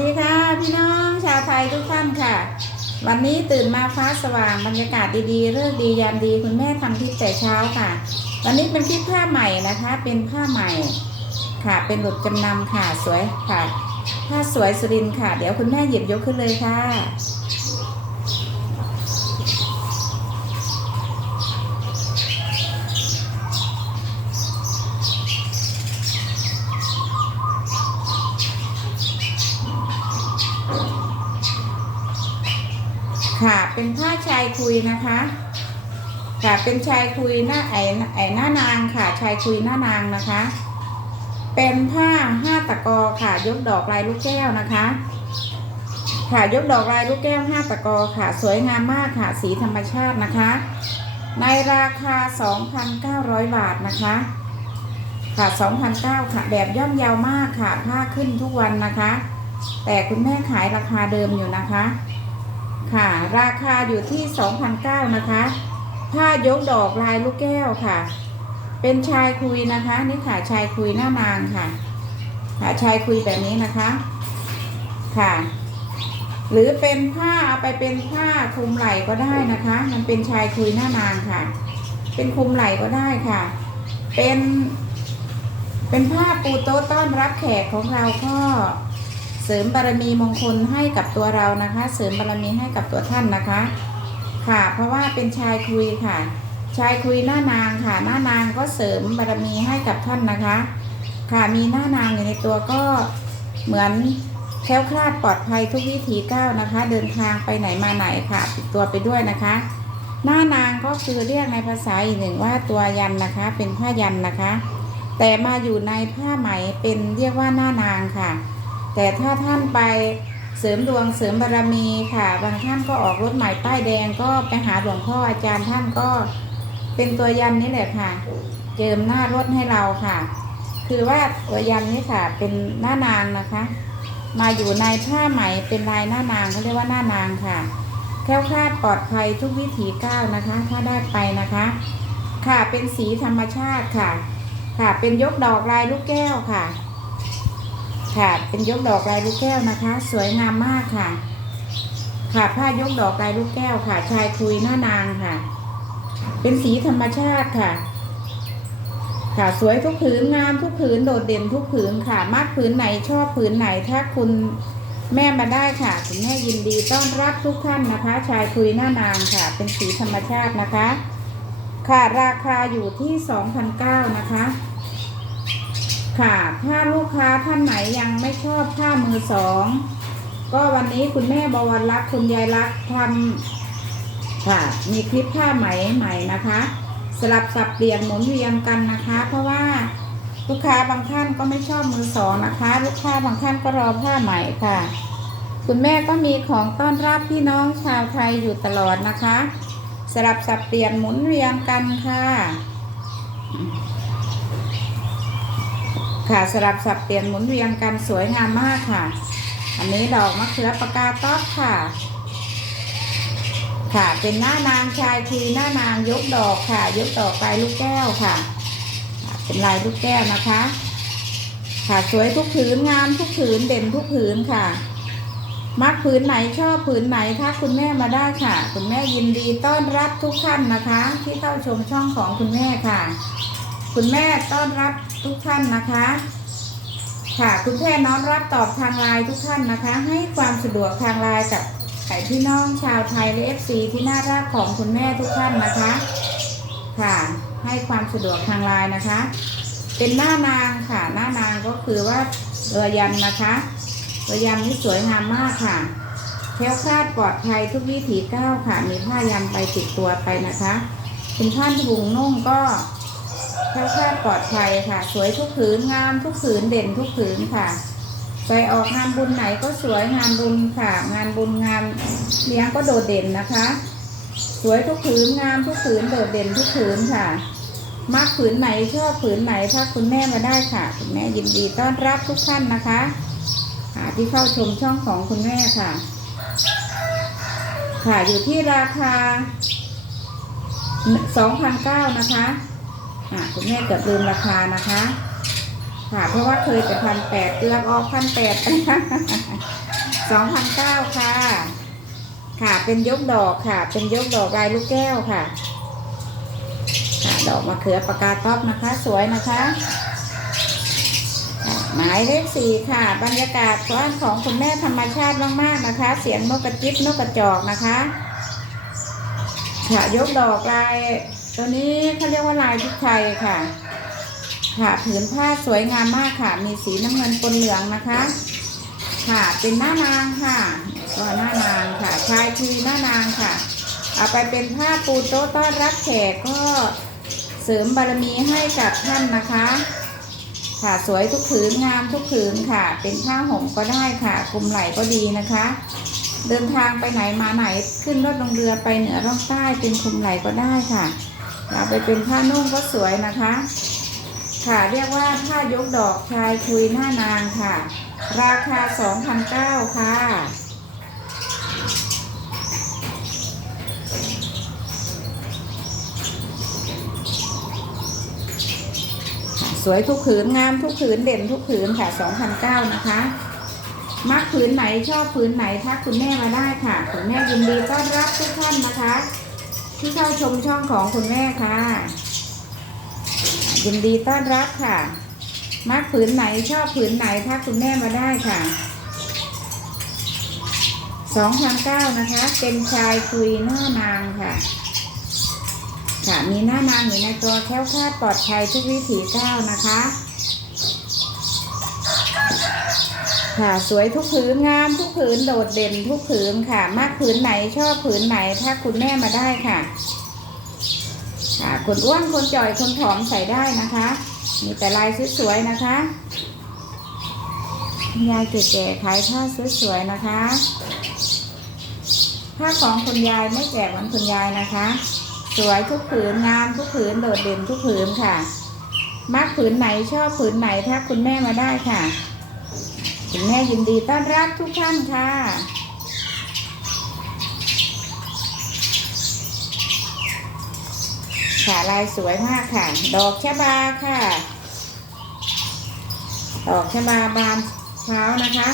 ดีค่ะพี่น้องชาวไทยทุกท่านค่ะ วันนี้ตื่นมาฟ้าสว่างบรรยากาศดีๆเลิกดียามดีคุณแม่ทำคลิปแต่เช้าค่ะ วันนี้เป็นคลิปผ้าใหม่นะคะ เป็นผ้าใหม่ค่ะ เป็นหลุดจำนำค่ะสวยค่ะ ผ้าสวยสุรินค่ะ เดี๋ยวคุณแม่หยิบยกขึ้นเลยค่ะ เป็นผ้าชายคุยนะคะ ค่ะเป็นชายคุยหน้าไอไอหน้านางค่ะ ชายคุยหน้านางนะคะ เป็นผ้าห้าตะกอค่ะ ยกดอกลายลูกแก้วนะคะ ค่ะยกดอกลายลูกแก้วห้าตะกอค่ะ สวยงามมากค่ะ สีธรรมชาตินะคะ ในราคา 2,900 บาทนะคะค่ะ2,900ค่ะ แบบย่อมเยาวมากค่ะ ผ้าขึ้นทุกวันนะคะ แต่คุณแม่ขายราคาเดิมอยู่นะคะ ค่ะ ราคาอยู่ที่2,009นะคะ ผ้ายกดอกลายลูกแก้วค่ะ เป็นชายคุยนะคะนี่ค่ะชายคุยหน้านางค่ะค่ะชายคุยแบบนี้นะคะ ค่ะ หรือเป็นผ้าเอาไปเป็นผ้าคลุมไหล่ก็ได้นะคะ มันเป็นชายคุยหน้านางค่ะ เป็นคลุมไหล่ก็ได้ค่ะ เป็น เป็นผ้าปูโต๊ะต้อนรับแขกของเราก็ ริมบารมีมงคลให้กับตัวเรานะคะ เสริมบารมีให้กับตัวท่านนะคะ ค่ะ เพราะว่าเป็นชายคุยค่ะ ชายคุยหน้านางค่ะ หน้านางก็เสริมบารมีให้กับท่านนะคะ ค่ะมีหน้านางอยู่ในตัวก็เหมือนแคล้วคลาดปลอดภัยทุกวิถีก้าวนะคะ เดินทางไปไหนมาไหนค่ะติดตัวไปด้วยนะคะ หน้านางก็คือเรียกในภาษาอีกหนึ่งว่าตัวยันนะคะ เป็นผ้ายันนะคะ แต่มาอยู่ในผ้าไหมเป็นเรียกว่าหน้านางค่ะ แต่ถ้าท่านไปเสริมดวงเสริมบารมีค่ะ บางท่านก็ออกรถใหม่ป้ายแดงก็ไปหาหลวงพ่ออาจารย์ท่านก็เป็นตัวยันนี่แหละค่ะเจิมหน้ารถให้เราค่ะ คือว่าตัวยันนี่ค่ะ เป็นหน้านางนะคะ มาอยู่ในผ้าไหมเป็นลายหน้านางเขาเรียกว่าหน้านางค่ะแค้วคลาดปลอดภัยทุกวิถีก้าวนะคะ ถ้าได้ไปนะคะ ค่ะเป็นสีธรรมชาติค่ะ ค่ะเป็นยกดอกลายลูกแก้วค่ะ ค่ะ เป็นยกดอกลายลูกแก้วนะคะ สวยงามมากค่ะ ค่ะผ้ายกดอกลายลูกแก้วค่ะ ชายคุยหน้านางค่ะ เป็นสีธรรมชาติค่ะ ค่ะสวยทุกผืนงามทุกผืนโดดเด่นทุกผืนค่ะ มากผืนไหนชอบผืนไหนถ้าคุณแม่มาได้ค่ะคุณแม่ยินดีต้อนรับทุกท่านนะคะ ชายคุยหน้านางค่ะ เป็นสีธรรมชาตินะคะ ค่ะราคาอยู่ที่2,009นะคะ ค่ะ ถ้าลูกค้าท่านไหนยังไม่ชอบผ้ามือสอง ก็วันนี้คุณแม่บวรรักคุณยายรักทำค่ะ มีคลิปผ้าไหมใหม่นะคะ สลับสับเปลี่ยนหมุนเวียนกันนะคะ เพราะว่าลูกค้าบางท่านก็ไม่ชอบมือสองนะคะ ลูกค้าบางท่านก็รอผ้าใหม่ค่ะ คุณแม่ก็มีของต้อนรับพี่น้องชาวไทยอยู่ตลอดนะคะ สลับสับเปลี่ยนหมุนเวียนกันค่ะ ค่ะสลับสับเปลี่ยนหมุนเวียนกันสวยงามมากค่ะ อันนี้ดอกมะเขือปากกาต๊อกค่ะ ค่ะเป็นหน้านางชายคือหน้านางยกดอกค่ะ ยกดอกลายลูกแก้วค่ะค่ะ เป็นลายลูกแก้วนะคะ ค่ะสวยทุกผืนงามทุกผืนเด่นทุกผืนค่ะมักผืนไหนชอบผืนไหนถ้าคุณแม่มาได้ค่ะ คุณแม่ยินดีต้อนรับทุกท่านนะคะ ที่เข้าชมช่องของคุณแม่ค่ะ คุณแม่ต้อนรับ ทุกท่านนะคะ ค่ะคุณแม่น้อมรับตอบทางไลน์ทุกท่านนะคะ ให้ความสะดวกทางไลน์กับไข่พี่น้องชาวไทยและเอฟซีที่น่ารักของคุณแม่ทุกท่านนะคะ ค่ะ ให้ความสะดวกทางไลน์นะคะ เป็นหน้านางค่ะหน้านางก็คือว่าเรือยันนะคะเรือยันนี่สวยงามมากค่ะแคล้วคลาดปลอดภัยทุกวิถีก้าวค่ะ มีผ้ายันไปติดตัวไปนะคะ เป็นผ้าถุงนุ่งก็ แคล้วคลาดปลอดภัยค่ะ สวยทุกผืนงามทุกผืนเด่นทุกผืนค่ะใส่ออกงานบุญไหนก็สวยงานบุญค่ะ งานบุญงานเลี้ยงก็โดดเด่นนะคะ สวยทุกผืนงามทุกผืนโดดเด่นทุกผืนค่ะมักผืนไหนชอบผืนไหนถ้าคุณแม่มาได้ค่ะคุณแม่ยินดีต้อนรับทุกท่านนะคะที่เข้าชมช่องของคุณแม่ค่ะ ค่ะอยู่ที่ราคา2,009นะคะอะ คุณแม่เกือบลืมราคานะคะ ค่ะ เพราะว่าเคยแต่พันแปดเกือบออกพันแปดสองพันเก้าค่ะ ค่ะ เป็นยกดอกค่ะ เป็นยกดอกลายลูกแก้วค่ะ ค่ะ ดอกมะเขือปากกาท็อปนะคะ สวยนะคะหมายเลขสี่ค่ะ บรรยากาศบ้านของคุณแม่ธรรมชาติมากๆนะคะ เสียงนกกระจิบนกกระจอกนะคะ ค่ะยกดอกลาย ตัวนี้เขาเรียกว่าลายพริกไทยค่ะ ค่ะผืนผ้าสวยงามมากค่ะ มีสีน้ำเงินปนเหลืองนะคะ ค่ะเป็นหน้านางค่ะก็หน้านางค่ะชายทีหน้านางค่ะ เอาไปเป็นผ้าปูโต๊ะต้อนรับแขกก็เสริมบารมีให้กับท่านนะคะ ค่ะสวยทุกผืนงามทุกผืนค่ะ เป็นผ้าห่มก็ได้ค่ะคลุมไหล่ก็ดีนะคะเดินทางไปไหนมาไหนขึ้นรถลงเรือไปเหนือล่องใต้เป็นคลุมไหล่ก็ได้ค่ะ เอาไปเป็นผ้านุ่งก็สวยนะคะ ค่ะเรียกว่าผ้ายกดอกชายคุยหน้านางค่ะ ราคา2,009ค่ะสวยทุกผืนงามทุกผืนเด่นทุกผืนค่ะ2,009นะคะ มักผืนไหนชอบผืนไหนทักคุณแม่มาได้ค่ะ คุณแม่ยินดีต้อนรับทุกท่านนะคะ ที่เข้าชมช่องของคุณแม่ค่ะ ยินดีต้อนรับค่ะ มักผืนไหนชอบผืนไหนทักคุณแม่มาได้ค่ะ2,009นเก้านะคะ เป็นชายคุยหน้านางค่ะ ค่ะ มีหน้านางอยู่ในตัวแค้วคลาดปลอดภัยทุกวิถีก้าวนะคะ ค่ะ สวยทุกผืนงามทุกผืนโดดเด่นทุกผืนค่ะ มากผืนไหนชอบผืนไหนถ้าคุณแม่มาได้ค่ะ ค่ะคนอ้วนคนจ่อยคนผอมใส่ได้นะคะ มีแต่ลายสวยๆนะคะคุณยายแก่ๆขายผ้าสวยๆนะคะผ้าของคุณยายไม่แจก่เหมือนคุณยายนะคะ สวยทุกผืนงามทุกผืนโดดเด่นทุกผืนค่ะ มักผืนไหนชอบผืนไหนถ้าคุณแม่มาได้ค่ะ คุณแม่ยินดีต้อนรับทุกท่านค่ะ ค่ะลายสวยมากค่ะ ดอกชะบาค่ะ ดอกชะบาบานเช้านะคะ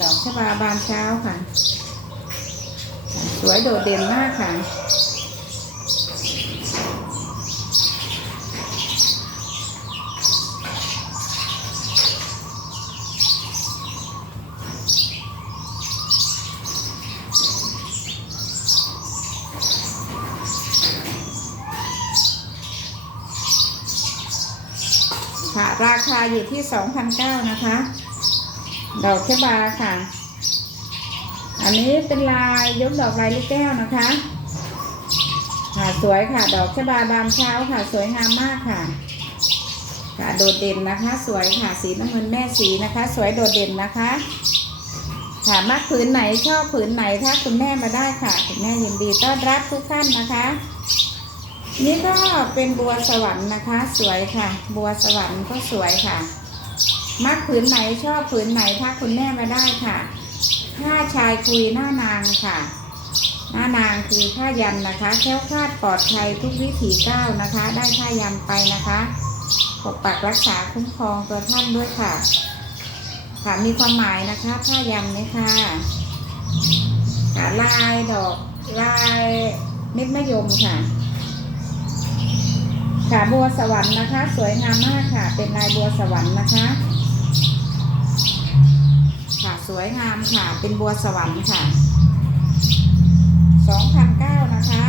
ดอกชะบาบานเช้าค่ะ วยโดดเด่นมากค่ะ ค่ะ ราคาอยู่ที่2,009นะคะ ดอกเชบาค่ะ อันนี้เป็นลายยกดอกลายลูกแก้วนะคะค่ะสวยค่ะ ดอกชบาบานเช้าค่ะ สวยงามมากค่ะ ค่ะโดดเด่นนะคะ สวยค่ะสีน้ำเงินแม่สีนะคะ สวยโดดเด่นนะคะค่ะมักผืนไหนชอบผืนไหนถ้าคุณแม่มาได้ค่ะคุณแม่ยินดีต้อนรับทุกท่านนะคะ นี่ก็เป็นบัวสวรรค์นะคะ สวยค่ะ บัวสวรรค์ก็สวยค่ะมักผืนไหนชอบผืนไหนถ้าคุณแม่มาได้ค่ะ ผ้าชายคุยหน้านางค่ะ หน้านางคือผ้ายันนะคะแค้วคลาดปลอดภัยทุกวิถีก้าวนะคะ ได้ผ้ายันไปนะคะปกปักรักษาคุ้มครองตัวท่านด้วยค่ะ ค่ะมีความหมายนะคะผ้ายันนี้ค่ะค่ะลายดอกลายเม็ดมะยมค่ะค่ะบัวสวรรค์นะคะ สวยงามมากค่ะ เป็นลายบัวสวรรค์นะคะ สวยงามค่ะ เป็นบัวสวรรค์ค่ะ2,009นะคะ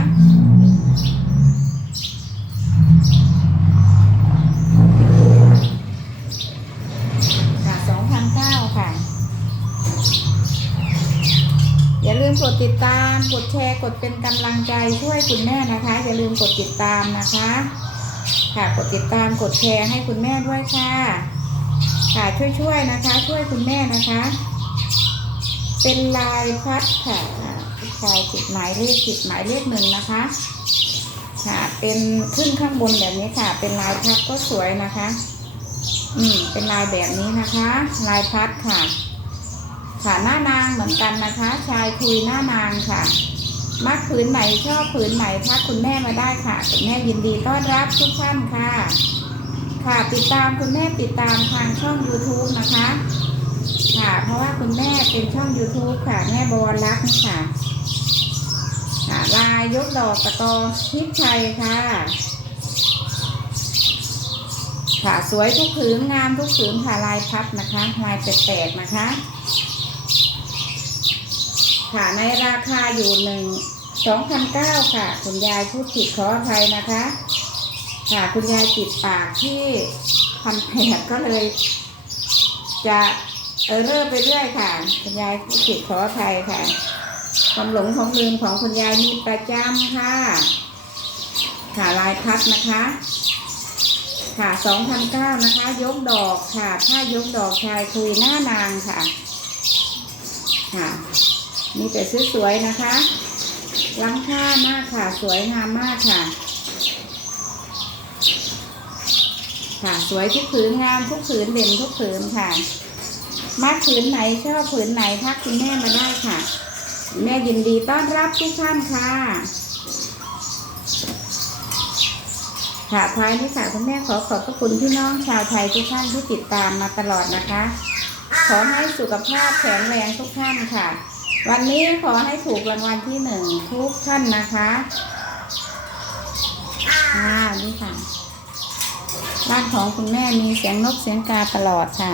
ค่ะ2,009ค่ะอย่าลืมกดติดตาม กดแชร์ กดเป็นกำลังใจช่วยคุณแม่นะคะ อย่าลืมกดติดตามนะคะ ค่ะ กดติดตาม กดแชร์ให้คุณแม่ด้วยค่ะ ค่ะช่วยๆนะคะ ช่วยคุณแม่นะคะ เป็นลายพัดค่ะอ่าผู้ชายติดหมายเลขติดหมายเลขหนึ่งนะคะ ค่ะเป็นขึ้นข้างบนแบบนี้ค่ะ เป็นลายพัดก็สวยนะคะ อืม เป็นลายแบบนี้นะคะ ลายพัดค่ะ ค่ะหน้านางเหมือนกันนะคะ ชายคุยหน้านางค่ะ มักผืนไหนชอบผืนไหนทักคุณแม่มาได้ค่ะคุณแม่ยินดีต้อนรับทุกท่านค่ะ ค่ะติดตามคุณแม่ติดตามทางช่อง YouTube นะคะ ค่ะ เพราะว่าคุณแม่เป็นช่อง YouTube ค่ะ แม่บวรรักษ์ค่ะค่ะลายยกดอกตะกอทิพย์ชัยค่ะ ค่ะสวยทุกผืนงามทุกผืนค่ะลายพับนะคะลายแปลกๆนะคะ ค่ะในราคาอยู่หนึ่งสองพันเก้าค่ะ คุณยายพูดผิดขออภัยนะคะ ค่ะคุณยายติดปากที่พันแผดก็เลยจะ เออเร่อไปเรื่อยค่ะ คุณยายพูดผิดขออภัยค่ะ ความหลงความลืมของคุณยายมีประจำค่ะ ค่ะลายพัดนะคะ ค่ะสองพันเก้านะคะ ยกดอกค่ะถ้ายกดอกชายคุยหน้านางค่ะ ค่ะมีแต่สวยๆนะคะ ล้ำค่ามากค่ะ สวยงามมากค่ะ ค่ะ สวยทุกผืนงามทุกผืนเด่นทุกผืนค่ะ มักผืนไหนชอบผืนไหนทักคุณแม่มาได้ค่ะ แม่ยินดีต้อนรับทุกท่านค่ะ ค่ะท้ายนี้ค่ะคุณแม่ขอขอบพระคุณพี่น้องชาวไทยทุกท่านที่ติดตามมาตลอดนะคะ ขอให้สุขภาพแข็งแรงทุกท่านค่ะ วันนี้ขอให้ถูกรางวัลที่หนึ่งทุกท่านนะคะอ่านี่ค่ะบ้านของคุณแม่มีเสียงนกเสียงกาตลอดค่ะ